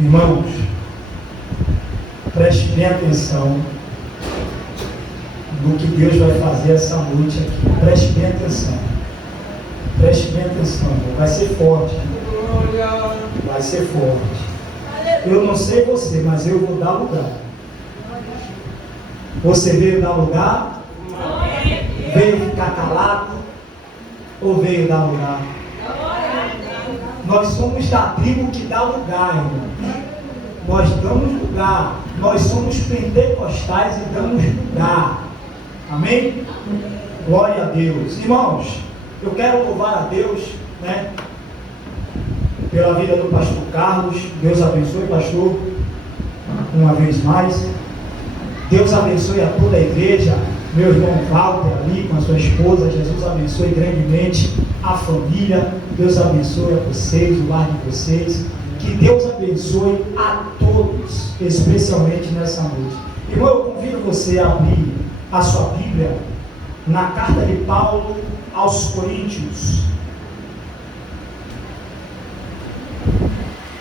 Irmãos, preste bem atenção no que Deus vai fazer essa noite aqui. Preste bem atenção. Preste bem atenção. Vai ser forte. Vai ser forte. Eu não sei você, mas eu vou dar lugar. Você veio dar lugar? Veio ficar calado? Ou veio dar lugar? Nós somos da tribo que dá lugar, irmão. Nós damos lugar. Nós somos pentecostais e damos lugar. Amém? Glória a Deus. Irmãos, eu quero louvar a Deus, né, pela vida do pastor Carlos. Deus abençoe, pastor, uma vez mais. Deus abençoe a toda a igreja. Meu irmão Walter ali com a sua esposa. Jesus abençoe grandemente a família. Deus abençoe a vocês, o lar de vocês. Que Deus abençoe a todos, especialmente nessa noite. Irmão, eu convido você a abrir a sua Bíblia na carta de Paulo aos Coríntios.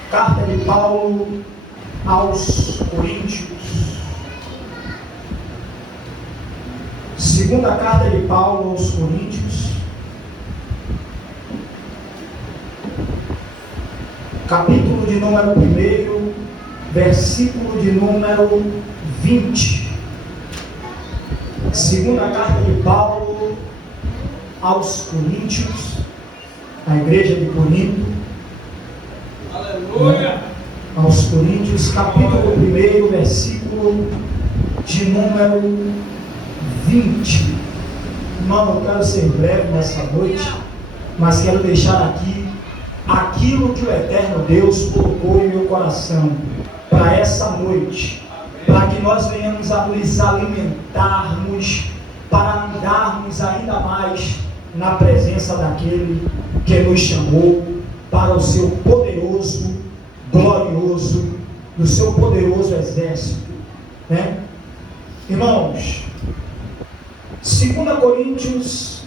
Carta de Paulo aos Coríntios. Segunda carta de Paulo aos Coríntios, capítulo de número 1, versículo de número 20. Segunda carta de Paulo aos Coríntios, a igreja de Corinto. Aleluia! Aos Coríntios, capítulo 1, versículo de número 20. Irmão, eu quero ser breve nessa noite, mas quero deixar aqui aquilo que o eterno Deus colocou em meu coração para essa noite, para que nós venhamos a nos alimentarmos, para andarmos ainda mais na presença daquele que nos chamou para o seu poderoso, glorioso, do seu poderoso exército, né? Irmãos, 2 Coríntios,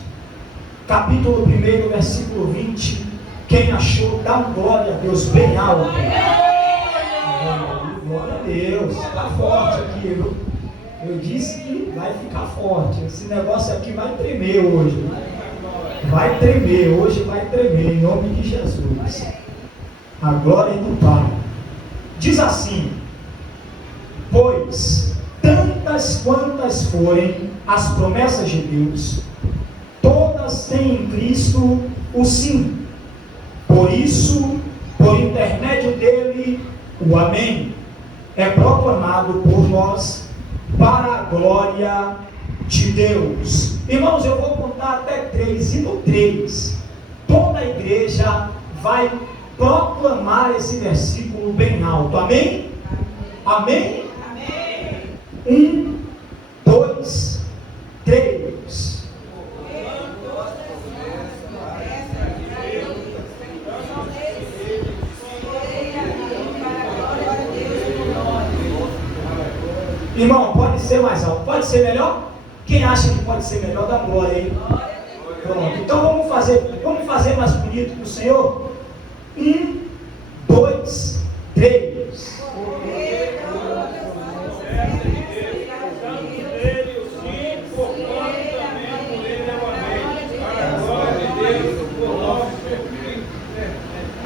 capítulo 1, versículo 20. Quem achou, dá glória a Deus bem alto. Glória a Deus. Está forte aqui, viu? Eu disse que vai ficar forte. Esse negócio aqui vai tremer hoje. Vai tremer, hoje vai tremer, em nome de Jesus. A glória do Pai. Diz assim: pois tantas quantas forem as promessas de Deus, todas têm em Cristo o sim. Por isso, por intermédio dele, o amém é proclamado por nós para a glória de Deus. Irmãos, eu vou contar até 3, e no 3 toda a igreja vai proclamar esse versículo bem alto. Amém? Amém? Amém. 1, 2, 3. Irmão, pode ser mais alto, pode ser melhor? Quem acha que pode ser melhor, dá glória aí. Pronto, então vamos fazer mais bonito para o Senhor? 1, 2, 3.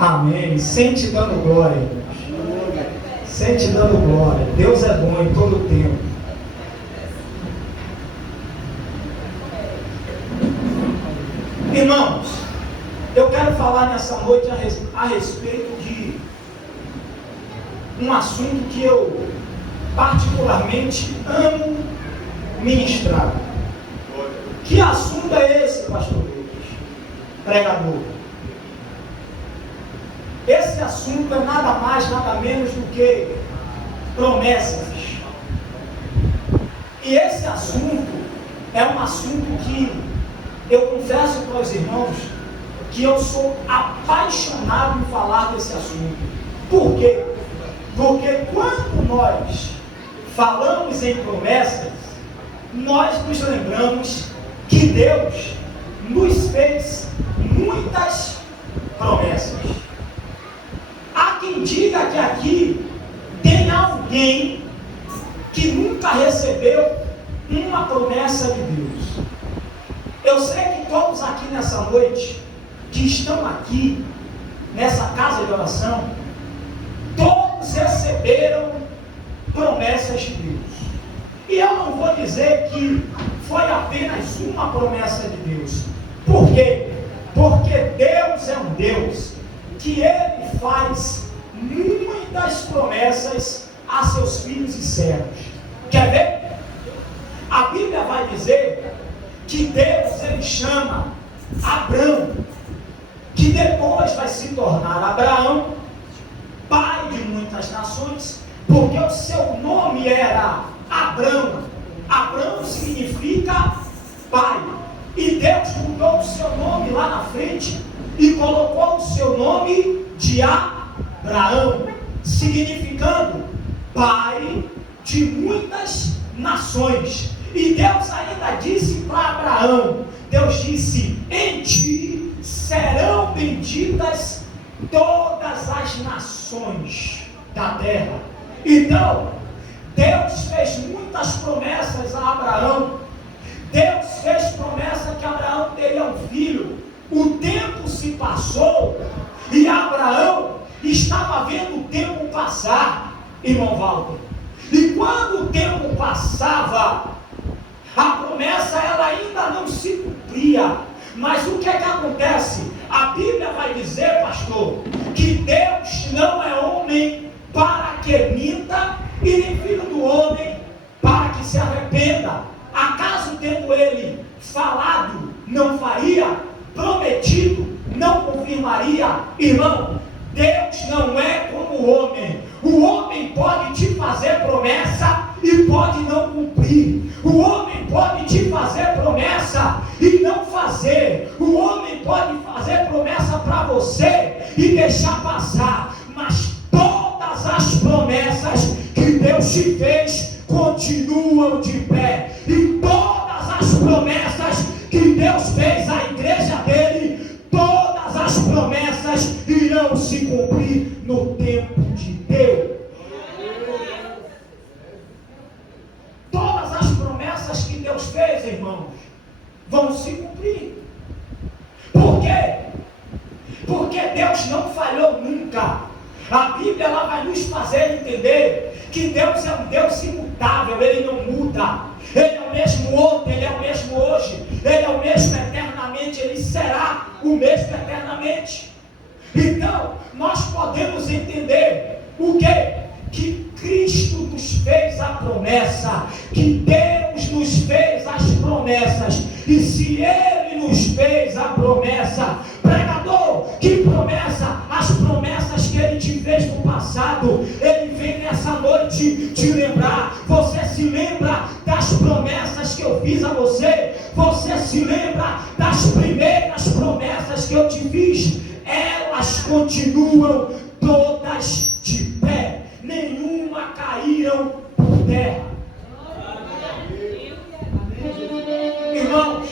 Amém. Sente dando glória, irmãos. Sente dando glória. Deus é bom em todo o tempo. Irmãos, eu quero falar nessa noite a respeito de um assunto que eu particularmente amo ministrar. Que assunto é esse, pastor Deus, pregador? Esse assunto é nada mais, nada menos do que promessas. E esse assunto é um assunto que eu confesso para os irmãos que eu sou apaixonado em falar desse assunto. Por quê? Porque quando nós falamos em promessas, nós nos lembramos que Deus nos fez muitas promessas. Há quem diga que aqui tem alguém que nunca recebeu uma promessa de Deus. Eu sei que todos aqui nessa noite, que estão aqui, nessa casa de oração, todos receberam promessas de Deus. E eu não vou dizer que foi apenas uma promessa de Deus. Por quê? Porque Deus é um Deus que Ele faz muitas promessas a seus filhos e servos. Quer ver? A Bíblia vai dizer que Deus, Ele chama Abrão, que depois vai se tornar Abraão, pai de muitas nações, porque o seu nome era Abrão. Abrão significa pai. E Deus mudou o seu nome lá na frente e colocou o seu nome de Abraão, significando pai de muitas nações. E Deus ainda disse para Abraão, Deus disse, em ti serão benditas todas as nações da terra. Então, Deus fez muitas promessas a Abraão. Deus fez promessa que Abraão teria um filho. O tempo se passou e Abraão estava vendo o tempo passar, irmão Walter. E quando o tempo passava, a promessa ela ainda não se cumpria. Mas o que é que acontece? A Bíblia vai dizer, pastor, que Deus não é homem para que minta, e nem filho do homem para que se arrependa. Acaso tendo ele falado, não faria? Prometido, não confirmaria? Irmão, Deus não é como o homem. O homem pode te fazer promessa e pode não cumprir. O homem pode te fazer promessa e não fazer. O homem pode fazer promessa para você e deixar passar. Mas todas as promessas que Deus te fez continuam de pé. E todas as promessas que Deus fez à igreja dele, todas as promessas irão se cumprir no tempo de Deus. Todas as promessas que Deus fez, irmãos, vão se cumprir. Por quê? Porque Deus não falhou nunca. A Bíblia ela vai nos fazer entender que Deus é um Deus imutável, Ele não muda. Ele é o mesmo ontem, Ele é o mesmo hoje, Ele é o mesmo eternamente, Ele será o mesmo eternamente. Então, nós podemos entender o quê? Que Cristo nos fez a promessa, que Deus nos fez as promessas, e se Ele nos fez a promessa, pregador, que promessa? As promessas que Ele te fez no passado, Ele vem nessa noite te lembrar. Você se lembra das promessas que eu fiz a você? Você se lembra das primeiras promessas que eu te fiz? Elas continuam todas de pé, nenhuma caíram por terra. Irmãos,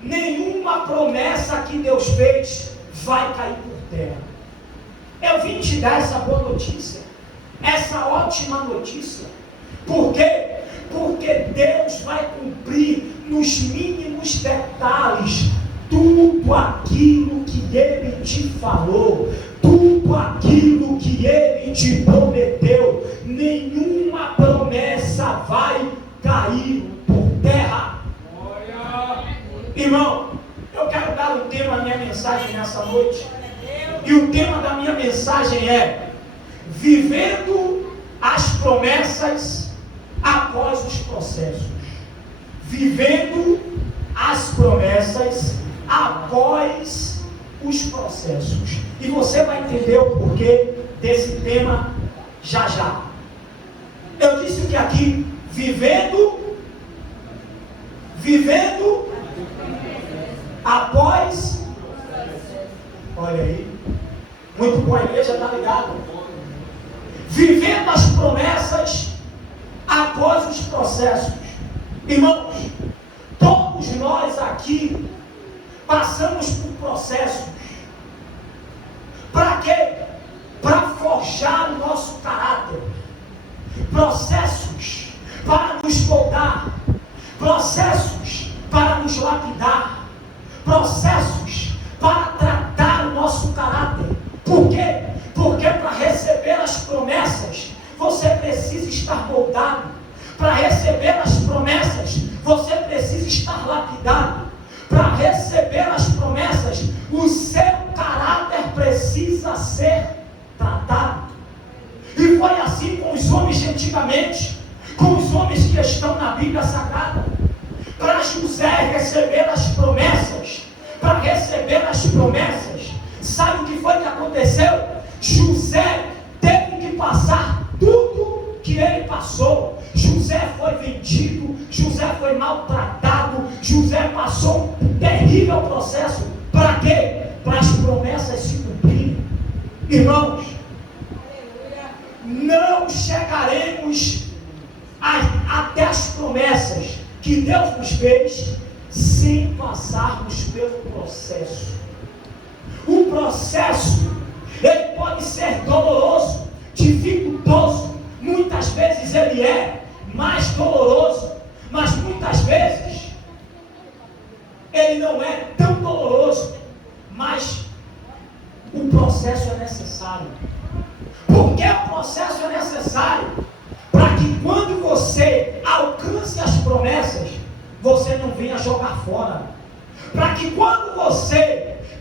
nenhuma promessa que Deus fez vai cair por terra. Eu vim te dar essa boa notícia, essa ótima notícia. Por quê? Porque Deus vai cumprir nos mínimos detalhes tudo aquilo que Ele te falou, tudo aquilo que Ele te prometeu. Nenhuma promessa vai cair por terra. Irmão, eu quero dar um tema à minha mensagem nessa noite. E o tema da minha mensagem é: vivendo as promessas após os processos. Vivendo as promessas após os processos. E você vai entender o porquê desse tema já já. Eu disse que aqui, vivendo após, olha aí, muito bom, a igreja está ligada. Vivendo as promessas após os processos. Irmãos, todos nós aqui passamos por processos. Para quê? Para forjar o nosso caráter, processos para nos moldar, processos para nos lapidar, processos para tratar o nosso caráter. Por quê? Porque para receber as promessas, você precisa estar moldado. Para receber as promessas, você precisa estar lapidado. Para receber as promessas, o seu caráter precisa ser tratado. E foi assim com os homens de antigamente, com os homens que estão na Bíblia Sagrada. Para José receber as promessas, sabe o que foi que aconteceu? José teve que passar tudo que ele passou. José foi vendido, José foi maltratado, José passou um terrível processo. Para quê? Para as promessas se cumprirem. Irmãos, não chegaremos até as promessas que Deus nos fez sem passarmos pelo processo. O processo, ele pode ser doloroso, dificultoso, muitas vezes ele é mais doloroso, mas muitas vezes ele não é tão doloroso, mas o processo é necessário. Por que o processo é necessário? Para que quando você alcance as promessas, você não venha jogar fora. Para que quando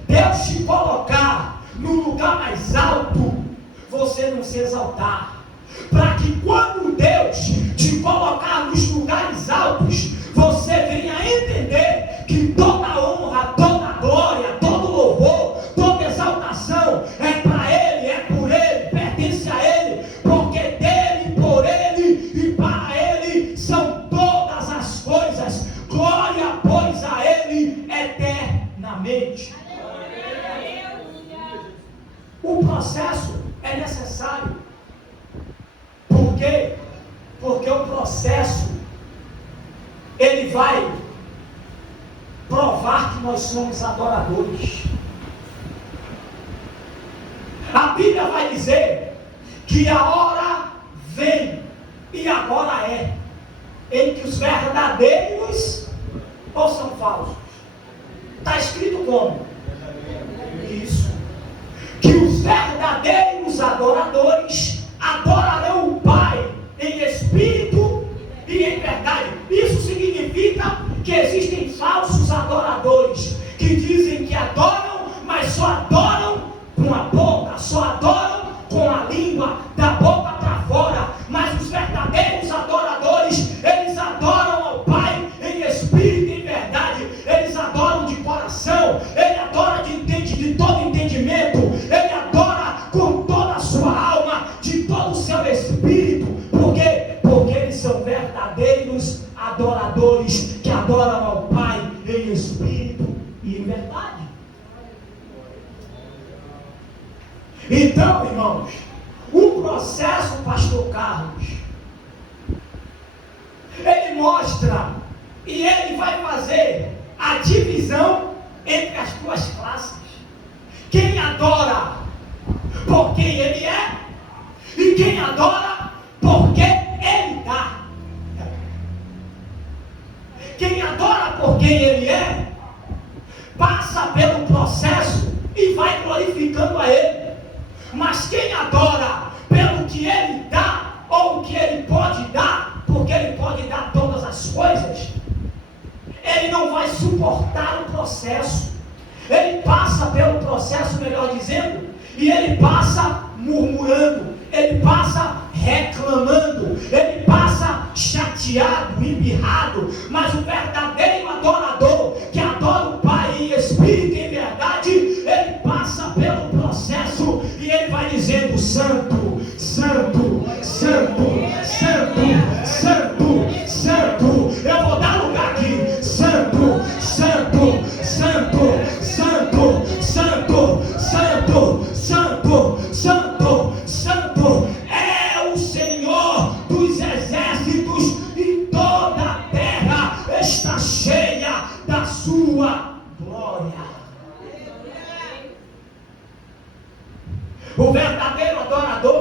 Deus te colocar no lugar mais alto, você não se exaltar. Para que quando Deus te colocar nos lugares altos, você venha entender que toda honra, toda glória, todo louvor, toda exaltação é para Ele, é por Ele, pertence a Ele, porque dele, por Ele e para Ele são todas as coisas. Glória, pois, a Ele eternamente. O processo é necessário. Por quê? Porque o processo, ele vai provar que nós somos adoradores. A Bíblia vai dizer que a hora vem e agora é, em que os verdadeiros ou são falsos. Está escrito como? Isso. Que os verdadeiros adoradores adorarão o Pai em espírito e em verdade. Isso significa que existem falsos adoradores que dizem que adoram, mas só adoram com a boca, só adoram com a língua, da boca para fora. Mas os verdadeiros adoradores, eles adoram ao Pai em espírito e em verdade. Eles adoram de coração, ele adora de todo entendimento, ele adora com toda a sua alma, de todo o seu espírito. Por quê? Porque eles são verdadeiros adoradores que adoram ao Pai em espírito e em verdade. Então, irmãos, o processo, pastor Carlos, ele mostra e ele vai fazer a divisão entre as duas classes. Quem adora por quem ele é e quem adora porque ele dá. Quem adora por quem ele é, passa pelo processo e vai glorificando a ele. Mas quem adora pelo que ele dá, ou o que ele pode dar, porque ele pode dar todas as coisas, ele não vai suportar o processo. Ele passa pelo processo, melhor dizendo, e ele passa murmurando, ele passa reclamando, ele passa chateado, embirrado. Mas o verdadeiro adorador, que adora o Pai em espírito e em verdade, ele passa pelo processo e ele vai dizendo: Santo, Santo, Santo, Santo, Santo, Santo. Eu vou dar lugar aqui. Santo, Santo, Santo, Santo, Santo, Santo, Santo, Santo, Santo. É o Senhor dos exércitos e toda a terra está cheia da sua glória. O verdadeiro adorador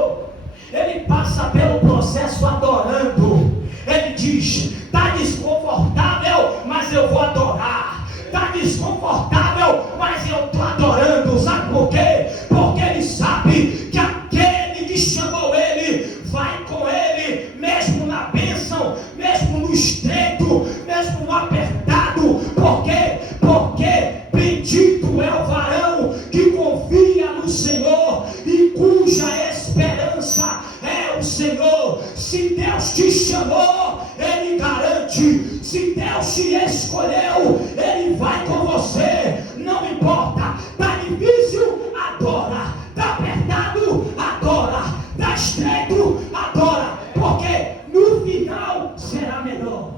diz: está desconfortável, mas eu vou adorar. Está desconfortável, mas eu estou adorando. Sabe por quê? Porque ele sabe que aquele que chamou ele vai com ele, mesmo na bênção, mesmo no estreito, mesmo no apertado. Por quê? Porque bendito é o varão que confia no Senhor e cuja esperança é o Senhor. Se Deus te chamou, Ele garante. Se Deus te escolheu, Ele vai com você. Não importa, está difícil, adora. Está apertado, adora. Está estreito, adora. Porque no final será melhor.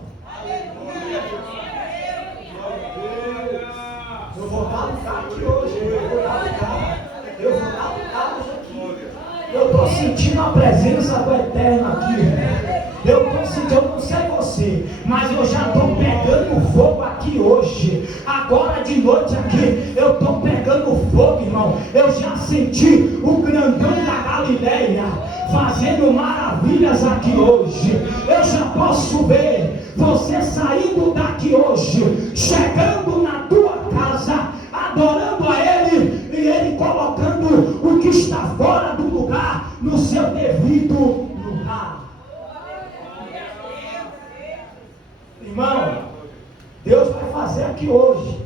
Eu vou dar um carro aqui hoje. Eu vou dar um carro aqui. Eu estou sentindo a presença do Eterno aqui. Eu estou sentindo, eu não sei você, mas eu já estou pegando fogo aqui hoje. Agora de noite aqui, eu estou pegando fogo, irmão. Eu já senti o grandão da Galileia fazendo maravilhas aqui hoje. Eu já posso ver você saindo daqui hoje, chegando na tua casa, adorando a Ele, e Ele colocando o que está fora do lugar no seu devido lugar. Irmão, Deus vai fazer aqui hoje.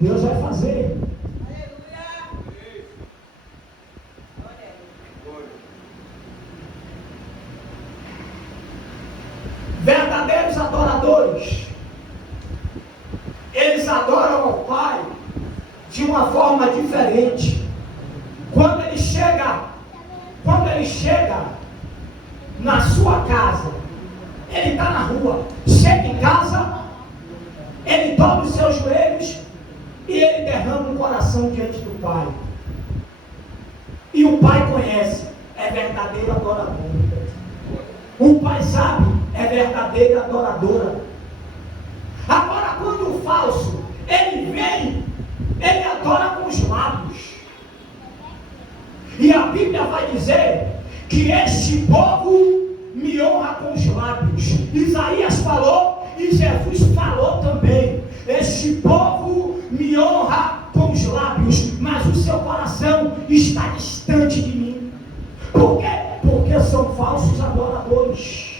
Deus vai fazer. Verdadeiros adoradores, eles adoram ao Pai de uma forma diferente. Quando ele chega na sua casa, ele está na rua, chega em casa, ele dobra os seus joelhos e ele derrama um coração diante do Pai. E o Pai conhece, é verdadeiro adorador. O Pai sabe, é verdadeira adoradora. Agora, quando o falso, ele vem, ele adora com os lábios. E a Bíblia vai dizer que este povo me honra com os lábios. Isaías falou e Jesus falou também. Este povo me honra com os lábios, mas o seu coração está distante de mim. Por quê? Porque são falsos adoradores.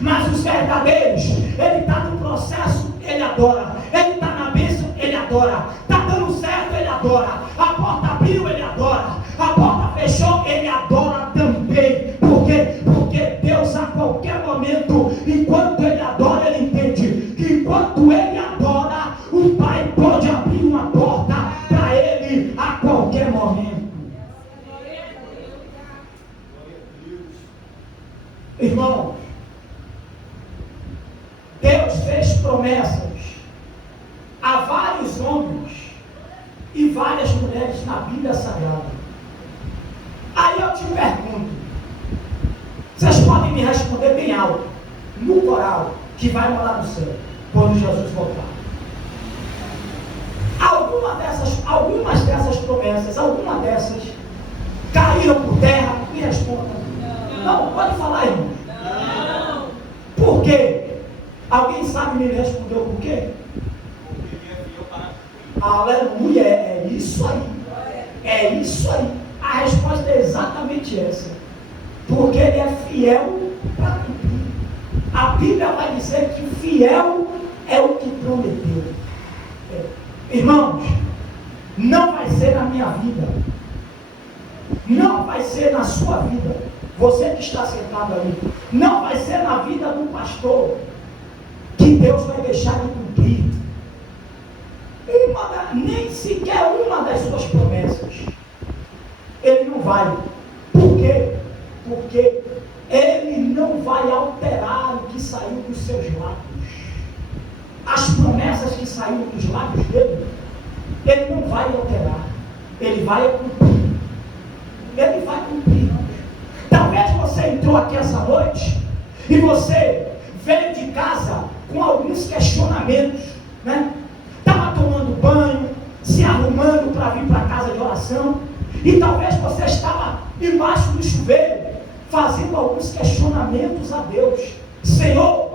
Mas os verdadeiros, ele está no processo, ele adora. Ele está na bênção, ele adora. Está dando certo, ele adora. A porta abriu, ele adora. A porta fechou, ele adora também. Por quê? Porque Deus a qualquer momento, enquanto ele adora, ele entende que enquanto ele adora, o Pai pode abrir uma porta para ele a qualquer momento. Irmãos, Deus fez promessas a vários homens e várias mulheres na Bíblia Sagrada. Aí eu te pergunto, vocês podem me responder bem alto, no coral, que vai morar no céu, quando Jesus voltar. Algumas dessas promessas, algumas dessas caíram por terra? Me respondam. Não, pode falar, irmão. Não. Por quê? Alguém sabe me responder o porquê? Aleluia, é isso aí. É isso aí. A resposta é exatamente essa. Porque ele é fiel para cumprir. A Bíblia vai dizer que fiel é o que prometeu. Irmãos, não vai ser na minha vida. Não vai ser na sua vida. Você que está sentado ali. Não vai ser na vida do pastor que Deus vai deixar de cumprir. Nem sequer uma das suas promessas. Ele não vai. Por quê? Porque ele não vai alterar o que saiu dos seus lábios. As promessas que saíram dos lábios dele, ele não vai alterar. Ele vai cumprir. Ele vai cumprir. Talvez você entrou aqui essa noite e você veio de casa com alguns questionamentos, né? Estava tomando banho, se arrumando para vir para a casa de oração, e talvez você estava embaixo do chuveiro, fazendo alguns questionamentos a Deus. Senhor,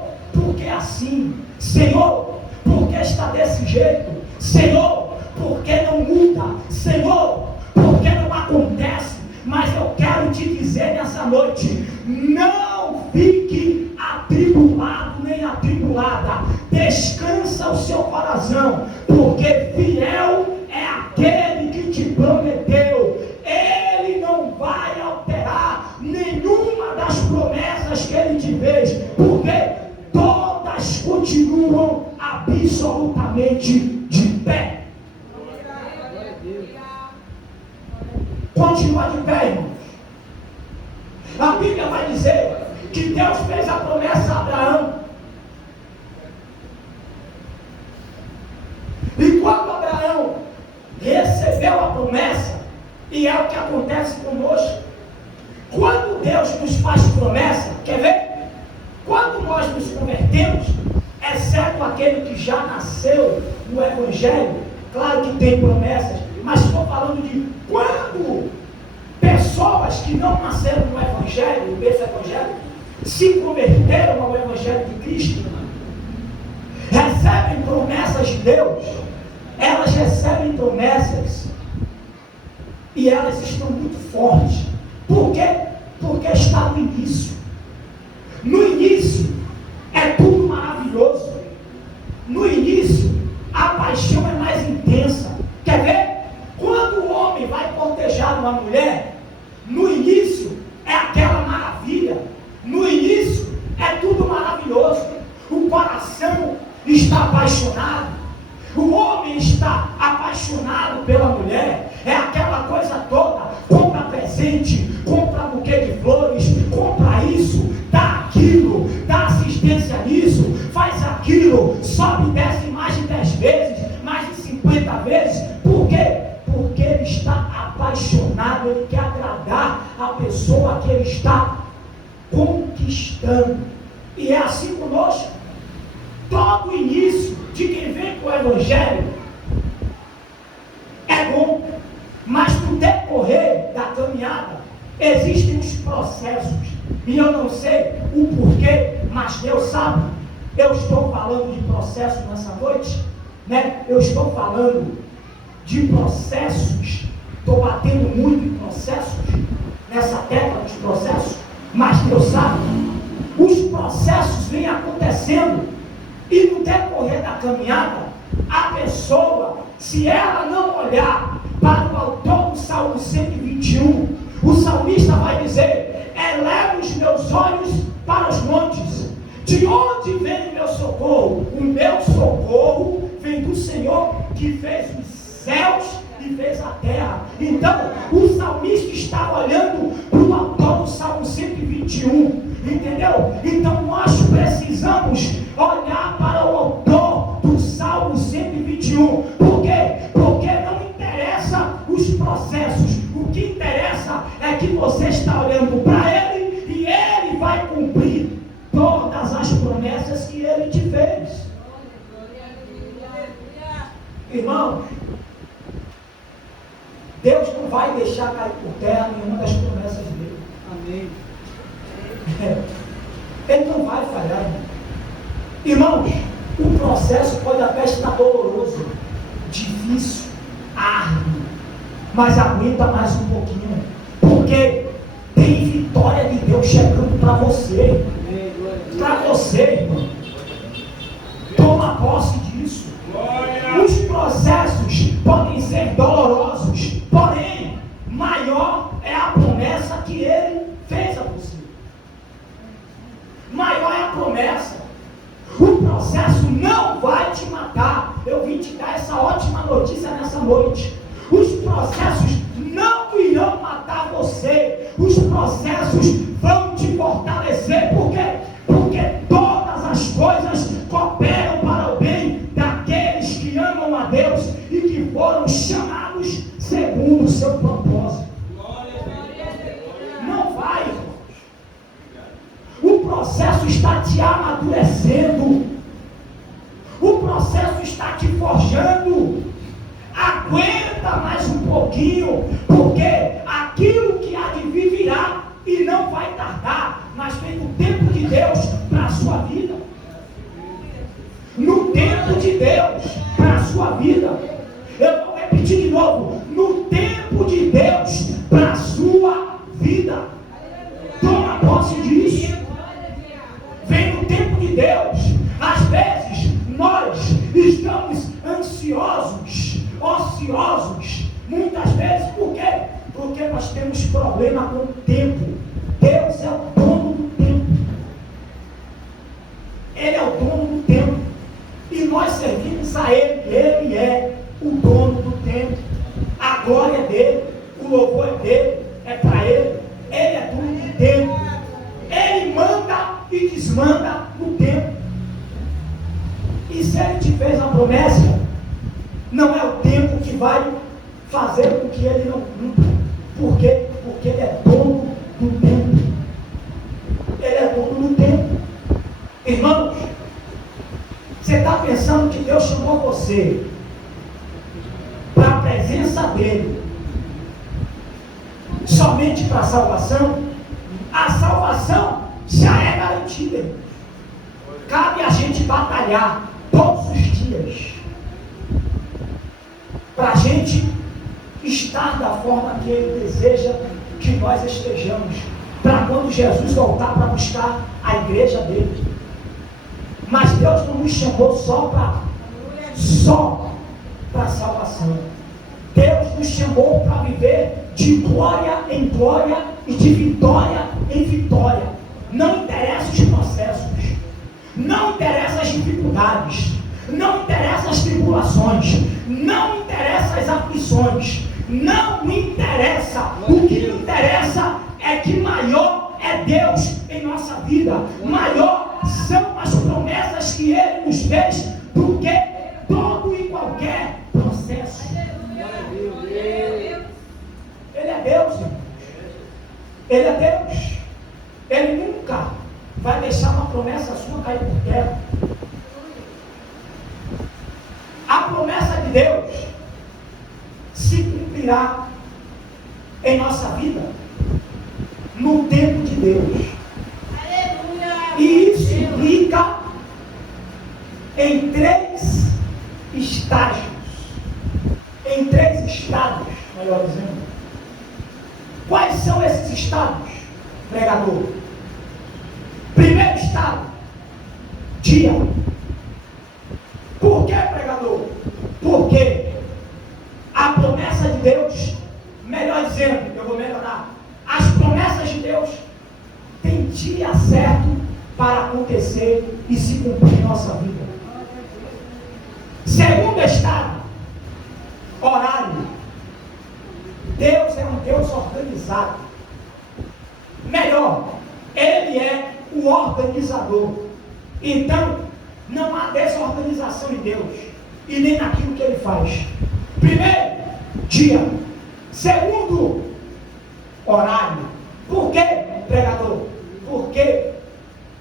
é assim? Senhor, por que está desse jeito? Senhor, por que não muda? Senhor, por que não acontece? Mas eu quero te dizer nessa noite, não fique atribulado nem atribulada. Descansa o seu coração, porque fiel é aquele que te prometeu. Ele não vai alterar nenhuma das promessas que ele te fez, porque todas continuam absolutamente de pé. Continua de pé, irmãos. A Bíblia vai dizer que Deus fez a promessa a Abraão. E quando Abraão recebeu a promessa, e é o que acontece conosco, quando Deus nos faz promessa, quer ver? Quando nós nos convertemos, exceto aquele que já nasceu no Evangelho, claro que tem promessas, mas estou falando de quando pessoas que não nasceram no Evangelho, nesse Evangelho, se converteram ao Evangelho de Cristo, recebem promessas de Deus. Elas recebem promessas e elas estão muito fortes. Por quê? Porque está no início. No início é tudo maravilhoso. No início a paixão é mais intensa. Quer ver? Quando o homem vai cortejar uma mulher, no início é aquela maravilha. No início é tudo maravilhoso. O coração está apaixonado. O homem está apaixonado pela mulher. É aquela coisa toda. Compra presente, compra buquê de flores, compra isso, dá aquilo, dá assistência nisso, faz aquilo, sobe e desce mais de 10 vezes, mais de 50 vezes. Por quê? Porque ele está apaixonado, ele quer agradar a pessoa que ele está conquistando. E é assim conosco. Todo o início de quem vem com o Evangelho é bom, mas no decorrer da caminhada existem os processos, e eu não sei o porquê, mas Deus sabe. Eu estou falando de processo nessa noite, né? Eu estou falando de processos, estou batendo muito em processos, nessa tecla dos processos, mas Deus sabe, os processos vêm acontecendo. E no decorrer da caminhada, a pessoa, se ela não olhar para o autor do Salmo 121, o salmista vai dizer: eleva os meus olhos para os montes, de onde vem o meu socorro? O meu socorro vem do Senhor que fez os céus e fez a terra. Então, o salmista está olhando para o autor do Salmo 121, entendeu? Então, nós precisamos olhar para o autor do Salmo 121. Por quê? Porque não interessa os processos. O que interessa é que você está olhando para ele e ele vai cumprir todas as promessas que ele te fez. Irmão, Deus não vai deixar cair por terra nenhuma das promessas dele. Amém. Ele não vai falhar, irmão. Irmãos, o processo pode até estar doloroso, difícil, árduo, mas aguenta mais um pouquinho, porque tem vitória de Deus chegando para você. Para você, irmão. Toma posse disso. Os processos podem ser dolorosos, porém, maior é a promessa que ele fez a você. Maior é a promessa. O processo não vai te matar. Eu vim te dar essa ótima notícia nessa noite. Os processos não irão matar você. Os processos vão te fortalecer. Por quê? Porque todas as coisas cooperam para o bem daqueles que amam a Deus e que foram chamados segundo o seu propósito. Não vai, irmãos. O processo está te amadurecendo. O processo está te forjando. Aguenta mais um pouquinho, porque aquilo que há de vir virá e não vai tardar, mas vem o tempo de Deus para a sua vida. tempo de Deus para a sua vida. Eu vou repetir de novo: no tempo de Deus para a sua vida. Toma posse disso. Vem no tempo de Deus. Às vezes nós estamos ansiosos, ociosos. Muitas vezes, por quê? Porque nós temos problema com o tempo. Deus é o dono do tempo. Ele é o dono do tempo. E nós servimos a Ele. Ele é o dono do tempo. A glória é dele. O louvor é dele. É para Ele. Ele é dono do tempo. Ele manda e desmanda no tempo. E se Ele te fez a promessa, não é o tempo que vai fazer com que Ele não cumpra. Por quê? Porque Ele é dono do tempo. Ele é dono do tempo. Irmãos, você está pensando que Deus chamou você para a presença dEle somente para a salvação? A salvação já é garantida. Cabe a gente batalhar todos os dias para a gente estar da forma que Ele deseja que nós estejamos, para quando Jesus voltar para buscar a igreja dele. Mas Deus não nos chamou só para a salvação. Deus nos chamou para viver de glória em glória e de vitória em vitória. Não interessa os processos, não interessa as dificuldades, não interessa as tribulações, não interessa as aflições, não interessa. O que interessa é que maior é Deus em nossa vida, maior são as promessas que Ele nos fez do que todo e qualquer processo. Ele é Deus, irmãos. Ele é Deus. Ele nunca vai deixar uma promessa sua cair por terra. A promessa de Deus se cumprirá em nossa vida no tempo de Deus. E isso implica em 3 estágios. Em 3 estados, melhor dizendo. Quais são esses estados, pregador? Primeiro estado, dia. Por que, pregador? Porque a promessa de Deus, melhor dizendo, eu vou melhorar, as promessas de Deus têm dia certo para acontecer e se cumprir em nossa vida. Segundo estado, horário. Deus é um Deus organizado. Melhor, Ele é o organizador. Então, não há desorganização em Deus e nem naquilo que Ele faz. Primeiro, dia. Segundo, horário. Por quê, pregador? Porque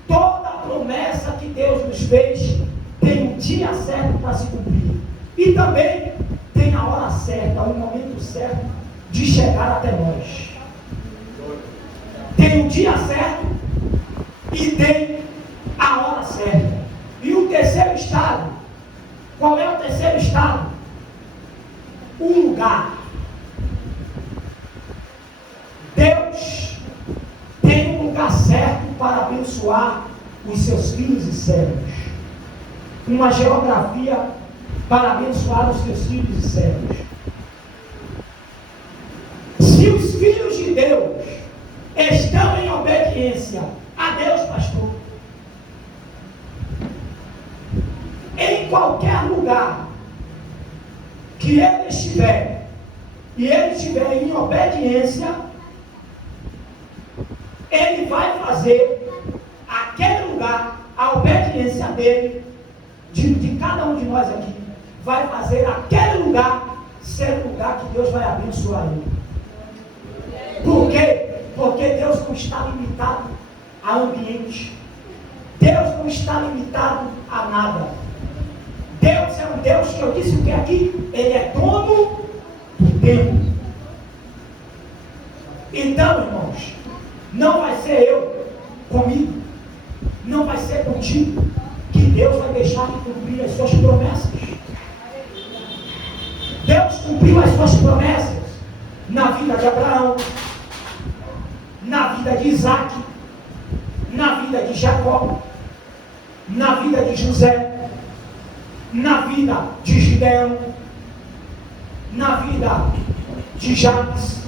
toda promessa que Deus nos fez tem um dia certo para se cumprir. E também tem a hora certa, o momento certo de chegar até nós. Tem o dia certo e tem a hora certa. E o terceiro estado, qual é o terceiro estado? O lugar. Deus tem um lugar certo para abençoar os seus filhos e servos. Uma geografia para abençoar os seus filhos e servos. Se os filhos de Deus estão em obediência a Deus, pastor, em qualquer lugar que ele estiver e ele estiver em obediência, ele vai fazer aquele lugar, a obediência dele, de cada um de nós aqui, vai fazer aquele lugar ser o lugar que Deus vai abençoar ele. Por quê? Porque Deus não está limitado a ambiente. Deus não está limitado a nada. Deus é um Deus que eu disse o que aqui? Ele é dono do tempo. Então, irmãos, não vai ser eu comigo, não vai ser contigo que Deus vai deixar de cumprir as suas promessas. Deus cumpriu as suas promessas na vida de Abraão, na vida de Isaac, na vida de Jacó, na vida de José, na vida de Gideão, na vida de Jabes,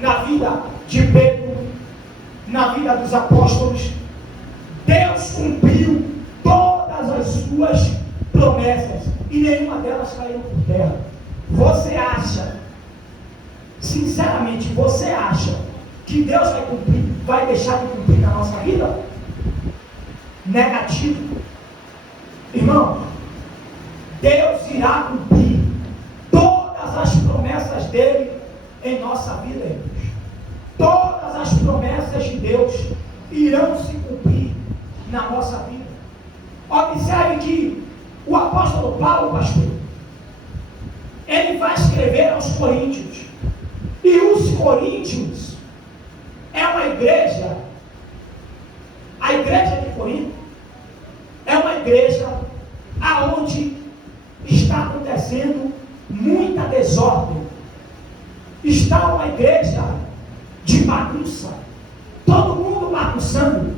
na vida de Pedro, na vida dos apóstolos. Deus cumpriu todas as suas promessas e nenhuma delas caiu por terra. Você acha, sinceramente, você acha que Deus vai cumprir, vai deixar de cumprir na nossa vida? Negativo. Irmão, Deus irá cumprir todas as promessas dele em nossa vida, irmãos. Todas as promessas de Deus irão se cumprir na nossa vida. Observe que o apóstolo Paulo, pastor, ele vai escrever aos Coríntios, e os Coríntios é uma igreja, a igreja de Corinto é uma igreja aonde está acontecendo muita desordem, está uma igreja de bagunça, todo mundo bagunçando.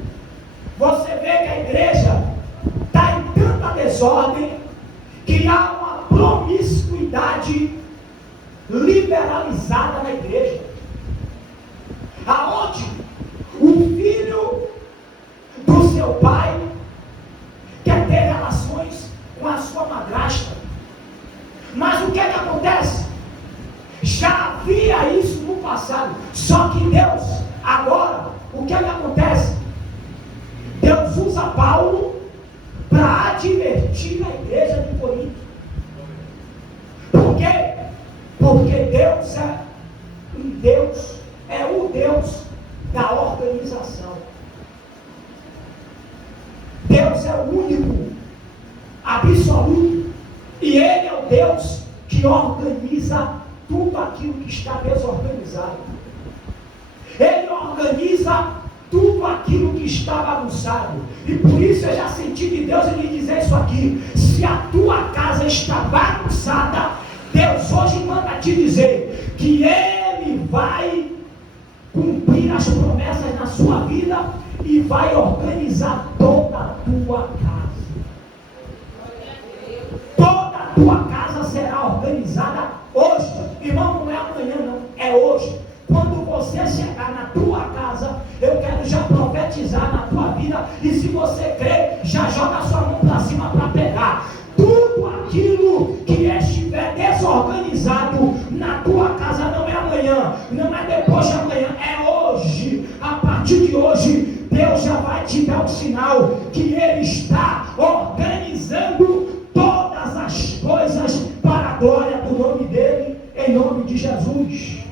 Você vê que a igreja está em tanta desordem que há uma promiscuidade liberalizada na igreja, aonde o filho do seu pai quer ter relações com a sua madrasta. Mas o que é que acontece? Já havia isso no passado, só que Deus, agora, o que é que acontece? Deus usa Paulo para advertir a igreja de Corinto. Por quê? Porque Deus é o Deus da organização. Deus é o único, absoluto, e Ele é o Deus que organiza tudo aquilo que está desorganizado. Ele organiza tudo aquilo que está bagunçado. E por isso eu já senti de Deus ele dizer isso aqui: se a tua casa está bagunçada, Deus hoje manda te dizer que Ele vai cumprir as promessas na sua vida e vai organizar toda a tua casa. Toda a tua casa será organizada hoje. Irmão, não é amanhã não, é hoje. Quando você chegar na tua casa, eu quero já profetizar na tua vida, e se você crer, já joga a sua mão para cima para pegar. Tudo aquilo que estiver desorganizado na tua casa não é amanhã, não é depois de amanhã, é hoje. A partir de hoje, Deus já vai te dar um sinal que Ele está organizando todas as coisas para a glória do nome dEle, em nome de Jesus.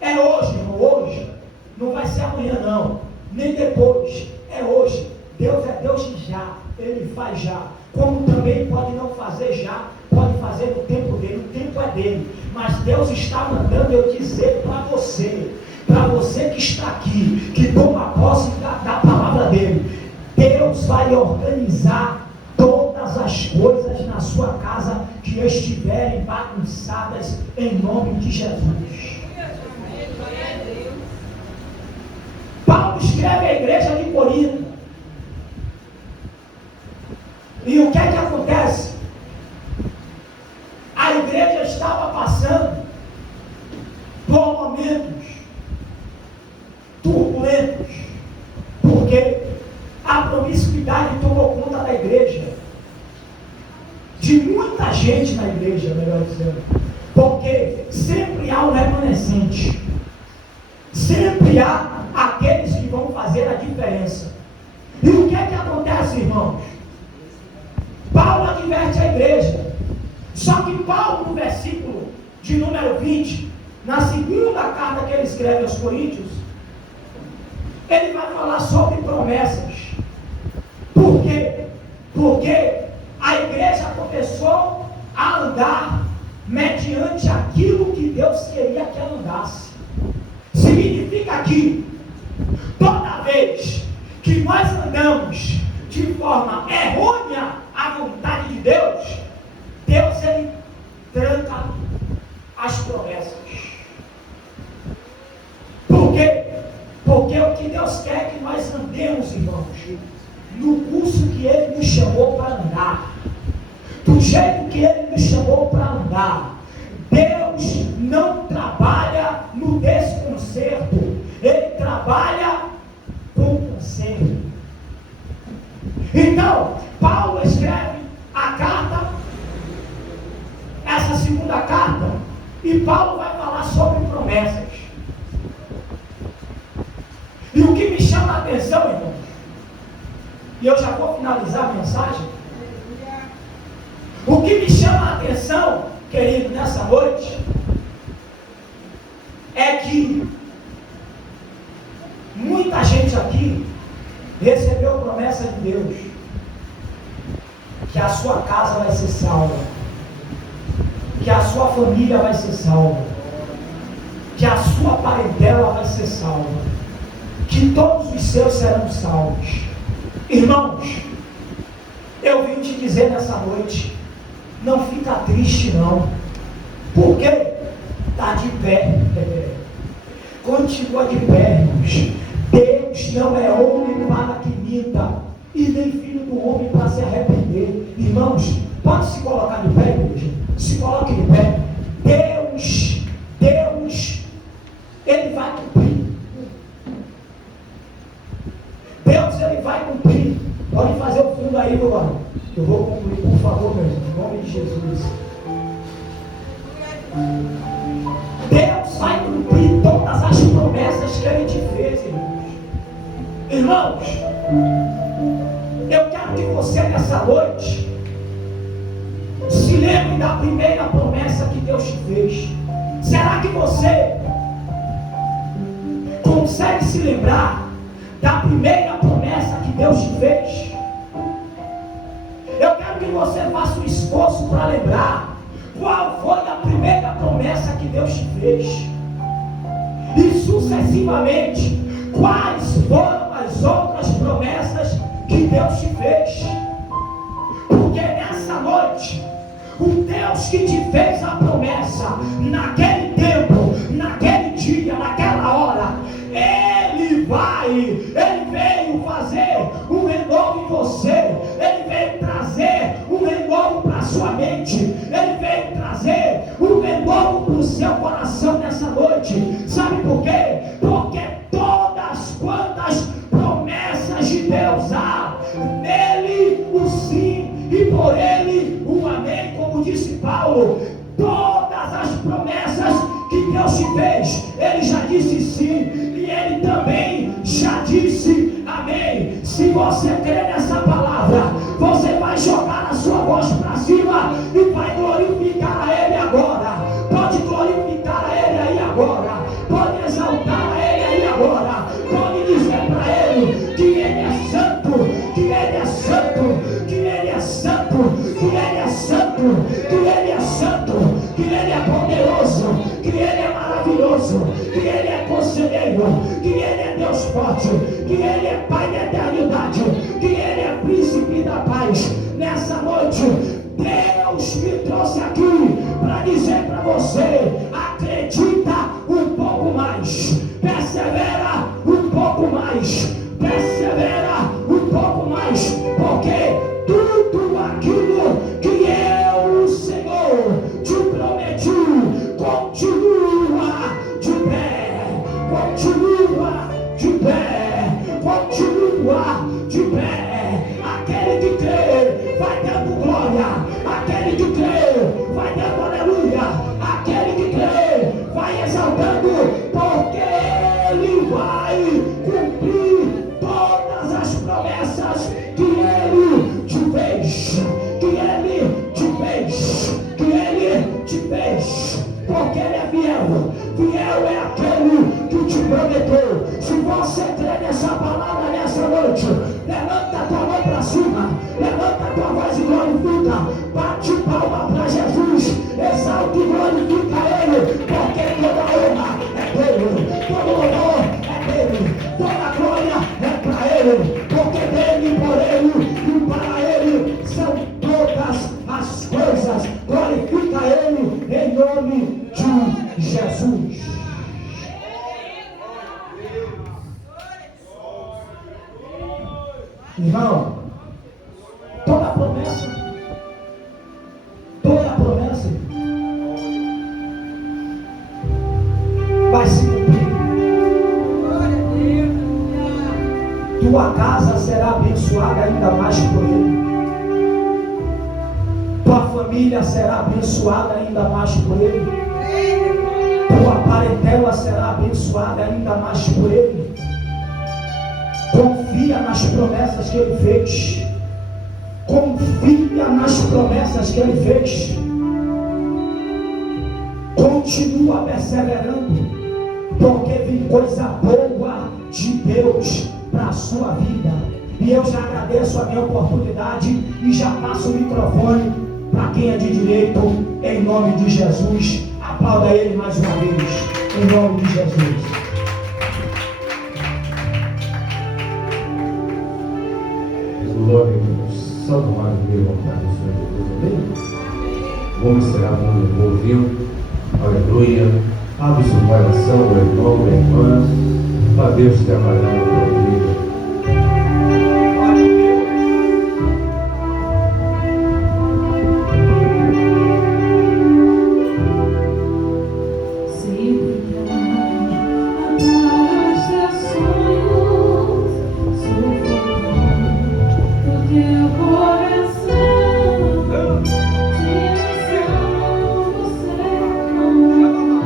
É hoje, irmão, hoje. Não vai ser amanhã não, nem depois. É hoje. Deus é Deus de já. Ele faz já. Como também pode não fazer já, pode fazer no tempo dele. O tempo é dele. Mas Deus está mandando eu dizer para você que está aqui, que toma posse da palavra dele. Deus vai organizar todas as coisas na sua casa que estiverem bagunçadas, em nome de Jesus. Paulo escreve à igreja de Corinto. E o que é que acontece? A igreja estava passando por momentos turbulentos, porque a promiscuidade tomou conta da igreja, de muita gente na igreja, melhor dizendo, porque sempre há um remanescente, sempre há aqueles que vão fazer a diferença. E o que é que acontece, irmãos? Paulo adverte a igreja, só que Paulo, no versículo de número 20, na segunda carta que ele escreve aos Coríntios, ele vai falar sobre promessas. Por quê? Porque a igreja começou a andar mediante aquilo que Deus queria que ela andasse. Significa que toda vez que nós andamos de forma errônea à vontade de Deus, Deus ele tranca as promessas. Por quê? Porque o que Deus quer é que nós andemos, irmãos, no curso que Ele nos chamou para andar, do jeito que Ele nos chamou para andar. Deus não trabalha no desconcerto, Ele trabalha com conserto. Então, Paulo escreve a carta, essa segunda carta, e Paulo vai falar sobre promessas. E o que me chama a atenção, irmãos, e eu já vou finalizar a mensagem, o que me chama a atenção, querido, nessa noite, é que muita gente aqui recebeu promessa de Deus, que a sua casa vai ser salva, que a sua família vai ser salva, que a sua parentela vai ser salva, que todos os seus serão salvos. Irmãos, eu vim te dizer nessa noite, não fica triste não, porque está de pé, continua de pé, irmãos. Deus não é homem para que minta, e nem filho do homem para se arrepender. Irmãos, pode se colocar de pé, igreja, se coloque de pé. Deus, Ele vai cumprir. Deus, Ele vai cumprir. Pode fazer o fundo aí, meu irmão. Eu vou concluir, por favor, meu irmão, em nome de Jesus. Deus vai cumprir todas as promessas que Ele te fez, irmãos. Irmãos, eu quero que você nessa noite se lembre da primeira promessa que Deus te fez. Será que você consegue se lembrar da primeira promessa que Deus te fez? Eu quero que você faça um esforço para lembrar qual foi a primeira promessa que Deus te fez, e sucessivamente quais foram as outras promessas que Deus te fez. Porque nessa noite, o Deus que te fez a promessa naquele tempo, naquele dia, naquela hora, Ele veio fazer um renovo em você, Ele veio trazer um renovo para a sua mente, Ele veio trazer um renovo para o seu coração nessa noite. Sabe por quê? Porque todas quantas promessas de Deus há, nele o sim e por ele o amém, como disse Paulo. Todas as promessas que Deus te fez, Ele já disse sim, e Ele também já disse amém. Se você crê nessa palavra, você vai jogar a sua voz para cima e vai glorificar a Ele agora. Pode glorificar a Ele aí agora, pode exaltar a Ele aí agora, pode dizer para Ele que Ele é santo, que Ele é santo, que Ele é santo, que Ele é santo, que Ele é santo, que Ele é poderoso, que Ele é maravilhoso, que Ele é conselheiro, que Ele é Deus forte, que Ele é Pai da eternidade, que Ele é príncipe da paz. Nessa noite, Deus me trouxe aqui para dizer para você: acredita um pouco mais, persevera um pouco mais, persevera um pouco mais, porque tudo aquilo que eu, o Senhor, te prometi, continua de pé, continua de pé, continua mais por Ele. Tua família será abençoada ainda mais por Ele. Tua parentela será abençoada ainda mais por Ele. Confia nas promessas que Ele fez. Confia nas promessas que Ele fez. Continua perseverando, porque vem coisa boa de Deus para a sua vida. E eu já agradeço a minha oportunidade e já passo o microfone para quem é de direito, em nome de Jesus. Aplauda Ele mais uma vez, em nome de Jesus. Glória a Deus. Santo amado Deus, vontade do Senhor Jesus, amém? Vamos encerrar com um louvio. Aleluia. Abre sua coração, meu irmão, minha irmã, para Deus trabalhar.